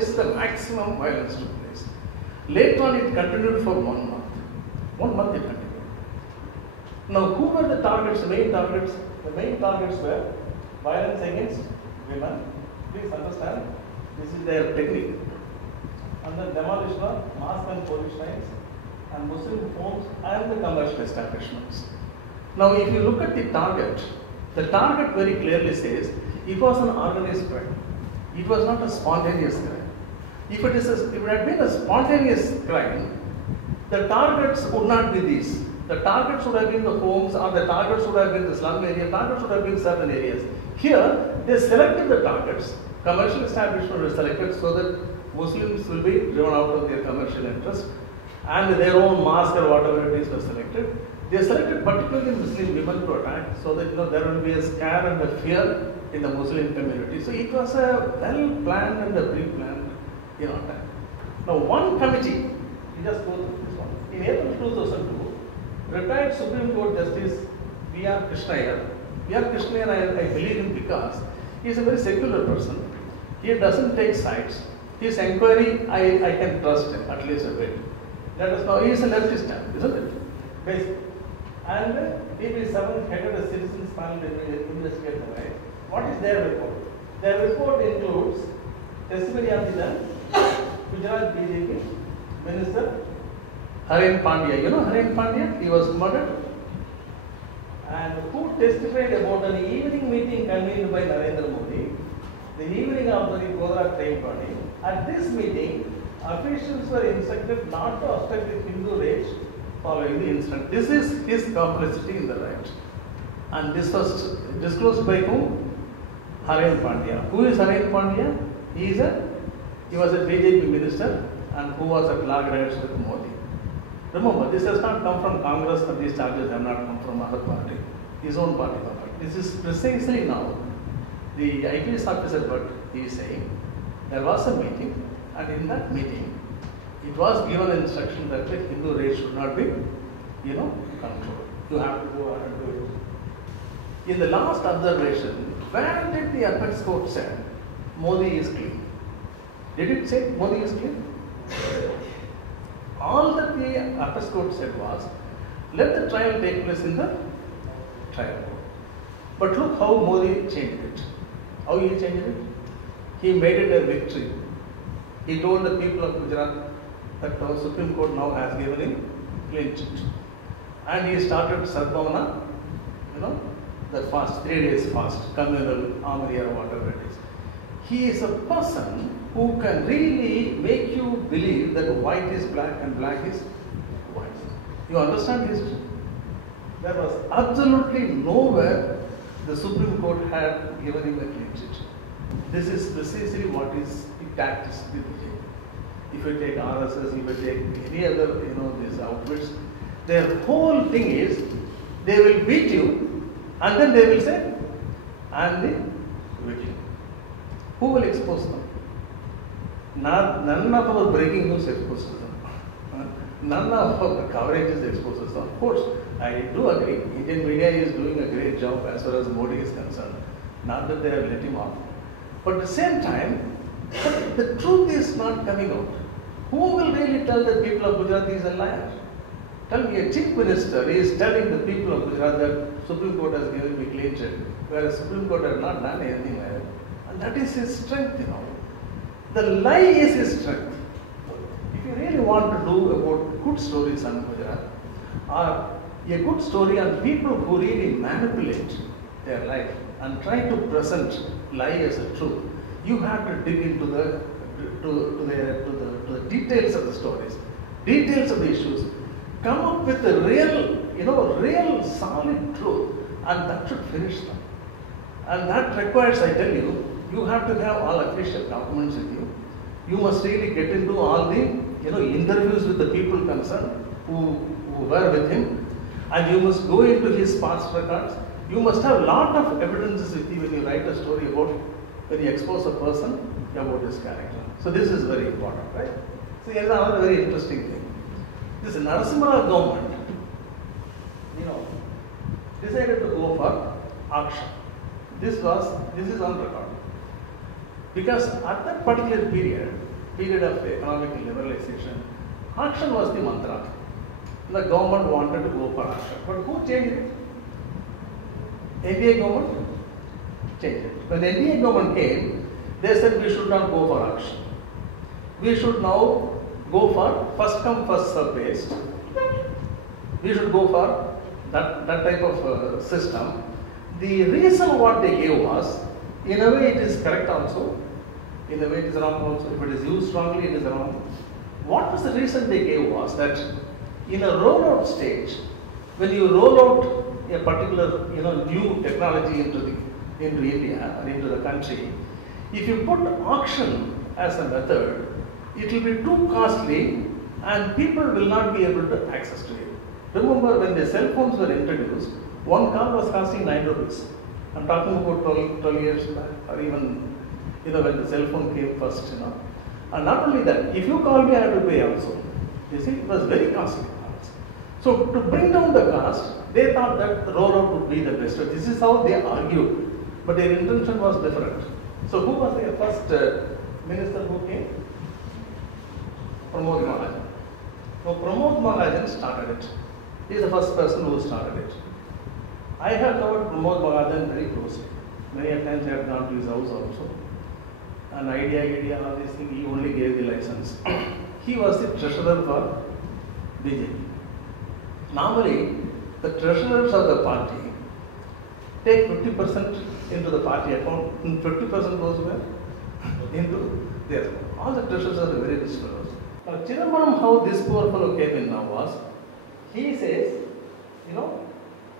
days the maximum violence took place. Later on it continued for 1 month. 1 month it continued. Now who were the targets, the main targets? The main targets were violence against women. Please understand, this is their technique. And then demolition of mosques and police shrines and Muslim homes and the commercial establishments. Now if you look at the target very clearly says it was an organized crime. It was not a spontaneous crime. If it had been a spontaneous crime, the targets would not be these. The targets would have been the homes, or the targets would have been the slum area, targets would have been certain areas. Here, they selected the targets. Commercial establishments were selected so that Muslims will be driven out of their commercial interest, and their own mosque or whatever it is was selected. They selected particularly Muslim women to attack so that there will be a scare and a fear in the Muslim community. So it was a well-planned and a pre-planned attack. Now one committee, we just go through this one. In April 2002, retired Supreme Court Justice V.R. Krishnaiyer. V.R. Krishnaiyer, I believe him because he is a very secular person. He doesn't take sides. His inquiry, I can trust him at least a bit. Let us know, he is a leftist, isn't it? Basically. And DB7 headed a citizens panel to investigate the riot. What is their report? Their report includes testimony of the then Gujarat BJP Minister Haren Pandya. You know Haren Pandya? He was murdered. And who testified about an evening meeting convened by Narendra Modi, the evening of the Godhra train body. At this meeting, officials were instructed not to obstruct the Hindu rage following the incident. This is his complicity in the riot. And this was disclosed by whom? Haren Pandya. Who is Haren Pandya? He was a BJP minister and who was at loggerheads with Modi. Remember, this has not come from Congress, and these charges have not come from other party, his own party. This is precisely now the IPS officer, but he is saying there was a meeting, and in that meeting, it was given instruction that the Hindu race should not be, controlled. You have to go ahead and do it. In the last observation, where did the apex court say Modi is clean? Did it say Modi is clean? All that the apex court said was, let the trial take place in the trial court. But look how Modi changed it. How he changed it? He made it a victory. He told the people of Gujarat that the Supreme Court now has given him clean chit. And he started Sadbhavana, the fast, 3 days fast, communal, armory or whatever it is. He is a person who can really make you believe that white is black and black is white. You understand history? There was absolutely nowhere the Supreme Court had given him a clean chit. This is precisely what is the tactics with the jail. If you take RSS, if you take any other, these outfits, their whole thing is they will beat you and then they will say, I am the victim. Who will expose them? None of our breaking news exposes them. None of our coverage exposes them. Of course, I do agree, Indian media is doing a great job as far as Modi is concerned. Not that they have let him off. But at the same time, the truth is not coming out. Who will really tell the people of Gujarat he is a liar? Tell me, a chief minister is telling the people of Gujarat that Supreme Court has given me clean chit, whereas Supreme Court has not done anything like that. And that is his strength, The lie is his strength. If you really want to do about good stories on Gujarat, or a good story on people who really manipulate their life and try to present lie as a truth, you have to dig into the details of the stories, details of the issues, come up with a real solid truth, and that should finish them. And that requires, I tell you, you have to have all official documents with you. You must really get into all the interviews with the people concerned who were with him, and you must go into his past records. You must have a lot of evidences with you when you write a story about, when you expose a person about his character. So this is very important, right? So here's another very interesting thing. This Narasimha Rao government, decided to go for auction. This is on record. Because at that particular period of economic liberalization, auction was the mantra. The government wanted to go for auction. But who changed it? NDA government changed it. When NDA government came, they said we should not go for auction. We should now go for first come first serve based. We should go for that type of system. The reason what they gave was, in a way it is correct also, in a way it is wrong also. If it is used strongly, it is wrong. What was the reason they gave was that in a rollout stage, when you roll out a particular new technology into India or into the country, if you put auction as a method, it will be too costly and people will not be able to access to it. Remember, when the cell phones were introduced, one call was costing 9 rupees. I'm talking about 12 years back, or even when the cell phone came first. And not only that, if you call me, I have to pay also. You see, it was very costly. So to bring down the cost, they thought that the rollout would be the best. This is how they argued, but their intention was different. So who was the first minister who came? Pramod Mahajan. So Pramod Mahajan started it. He is the first person who started it. I have covered Pramod Mahajan very closely. Many times I have gone to his house also. And idea, all these things, he only gave the license. He was the treasurer for BJP. Normally, the treasurers of the party take 50% into the party account, and 50% goes where? Into their account. All the treasurers are very rich fellows. Now, Chidambaram, how this poor fellow came in now was, he says,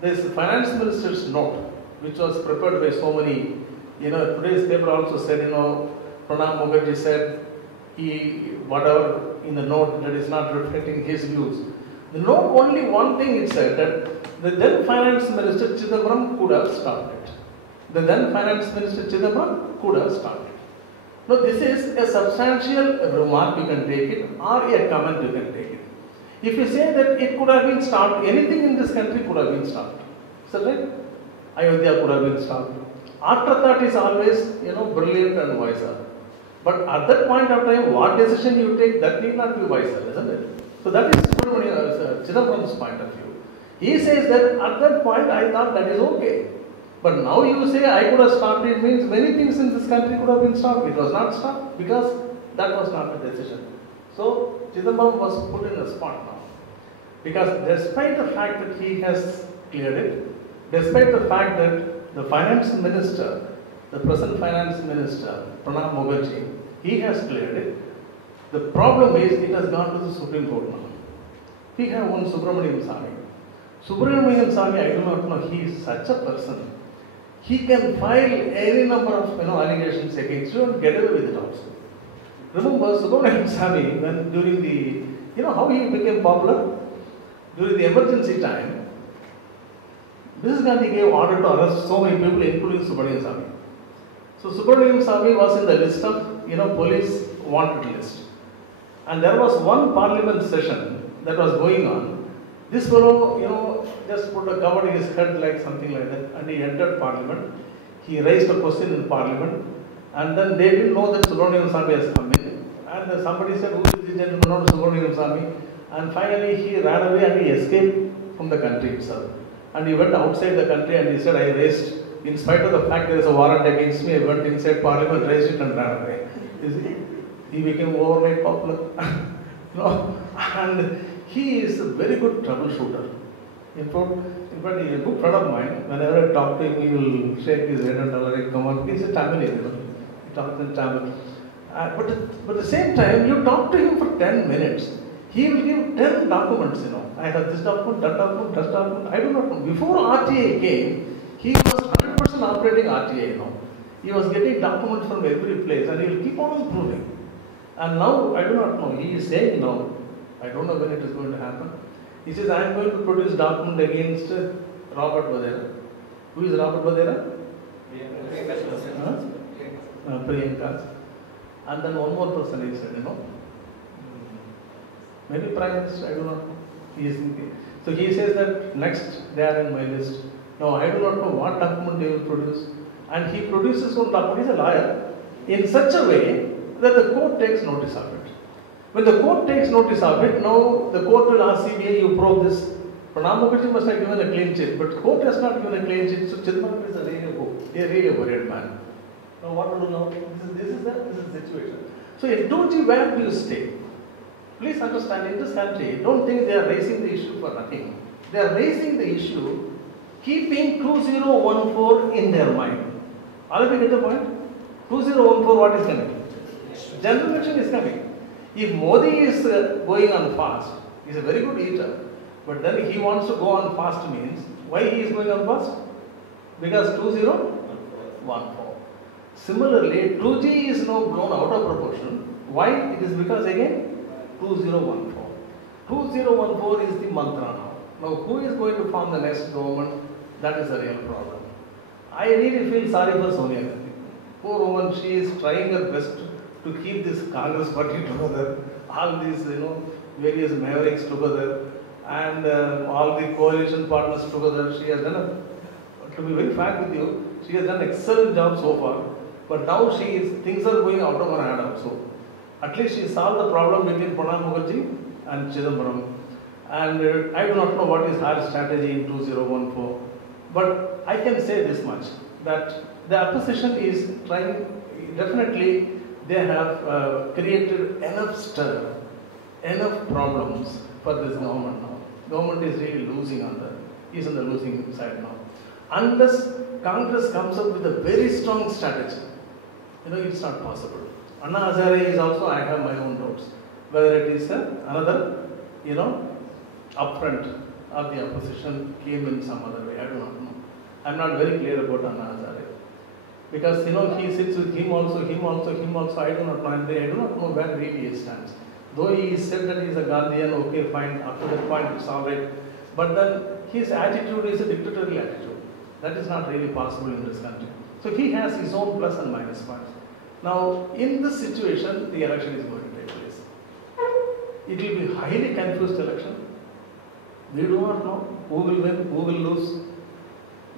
this finance minister's note, which was prepared by so many, today's paper also said, Pranab Mukherjee said, whatever in the note that is not reflecting his views. The note, only one thing it said, that the then finance minister Chidambaram could have stopped it. The then finance minister Chidambaram could have stopped it. Now, this is a substantial remark, you can take it, or a comment, you can take it. If you say that it could have been stopped, anything in this country could have been stopped. Is that right? Ayodhya could have been stopped. After that is always, brilliant and wiser. But at that point of time, what decision you take, that need not be wiser, isn't it? So that is Chidambaram's point of view. He says that at that point, I thought that is okay. But now you say I could have stopped it, means many things in this country could have been stopped. It was not stopped because that was not the decision. So Chidambaram was put in a spot now. Because despite the fact that he has cleared it, despite the fact that the finance minister, the present finance minister, Pranab Mukherjee, he has cleared it, the problem is it has gone to the Supreme Court now. We have one Subramaniam Swamy. Subramaniam Swamy, I do not know, he is such a person. He can file any number of allegations against you and get away with it also. Remember Subramaniam Swamy, when during the, how he became popular? During the emergency time, Mrs. Gandhi gave order to arrest so many people, including Subramaniam Swamy. So Subramaniam Swamy was in the list of, police wanted list. And there was one parliament session that was going on. This fellow, just covered his head like something like that, and he entered parliament. He raised a question in parliament, and then they didn't know that Subramaniam Swamy has come in. And somebody said, who is this gentleman, not Subramaniam Swamy? And finally he ran away and he escaped from the country itself. And he went outside the country and he said, I raised, in spite of the fact there is a warrant against me, I went inside parliament, raised it and ran away. You see? He became overnight popular. And he is a very good troubleshooter. In fact, he is a good friend of mine. Whenever I talk to him, he will shake his head and tell me, come on, he's a Tamilian. He talks in Tamil. But at the same time, you talk to him for 10 minutes. He will give 10 documents, I have this document, that document, that document. I do not know. Before RTA came, he was 100% operating RTA, He was getting documents from every place and he will keep on improving. And now, I do not know, he is saying now, I don't know when it is going to happen. He says, I am going to produce document against Robert Vadera. Who is Robert Vadera? Priyanka. And then one more person he said, maybe Prime Minister, I do not know. He is thinking. So he says that next they are in my list. Now I do not know what document they will produce. And he produces one document. He is a lawyer. in such a way that the court takes notice of it. When the court takes notice of it, now the court will ask CBI, you probe this. Pranab Mukherjee must have given a clean sheet, but the court has not given a clean sheet, so Chidambaram is a really worried man. Now what to do now? This is the situation. So in 2G, where do you stay? Please understand, in this country, don't think they are raising the issue for nothing. They are raising the issue keeping 2014 in their mind. All of you get the point? 2014, what is coming? General election is coming. If Modi is going on fast, he is a very good eater, but then he wants to go on fast means, why he is going on fast? Because 2014. Similarly, 2G is now blown out of proportion. Why? It is because again, 2014. 2014 is the mantra now. Now, who is going to form the next government? That is a real problem. I really feel sorry for Sonia Gandhi. Poor woman, she is trying her best to keep this Congress party together, all these, various mavericks together, and all the coalition partners together. She has done, to be very frank with you, she has done an excellent job so far. But now things are going out of her hand also. At least she solved the problem between Pranab Mukherjee and Chidambaram. And I do not know what is her strategy in 2014. But I can say this much, that the opposition is trying, definitely they have created enough stir, enough problems for this government now. Government is really losing is on the losing side now. Unless Congress comes up with a very strong strategy, it's not possible. Anna Hazare is also, I have my own doubts, whether it is another, upfront of the opposition came in some other way. I do not know. I am not very clear about Anna Hazare. Because, he sits with him also, I do not know. And I do not know where really he stands. Though he said that he is a Gandhian, okay, fine, up to that point it's alright. But then his attitude is a dictatorial attitude. That is not really possible in this country. So he has his own plus and minus points. Now, in this situation, the election is going to take place. It will be a highly confused election. We do not know who will win, who will lose.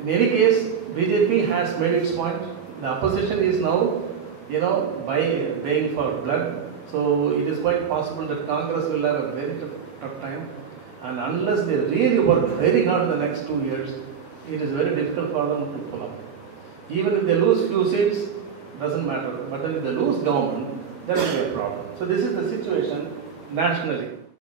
In any case, BJP has made its point. The opposition is now, baying for blood. So it is quite possible that Congress will have a very tough time. And unless they really work very hard in the next 2 years, it is very difficult for them to pull up. Even if they lose few seats, doesn't matter. But then if they lose government, that will be a problem. So this is the situation nationally.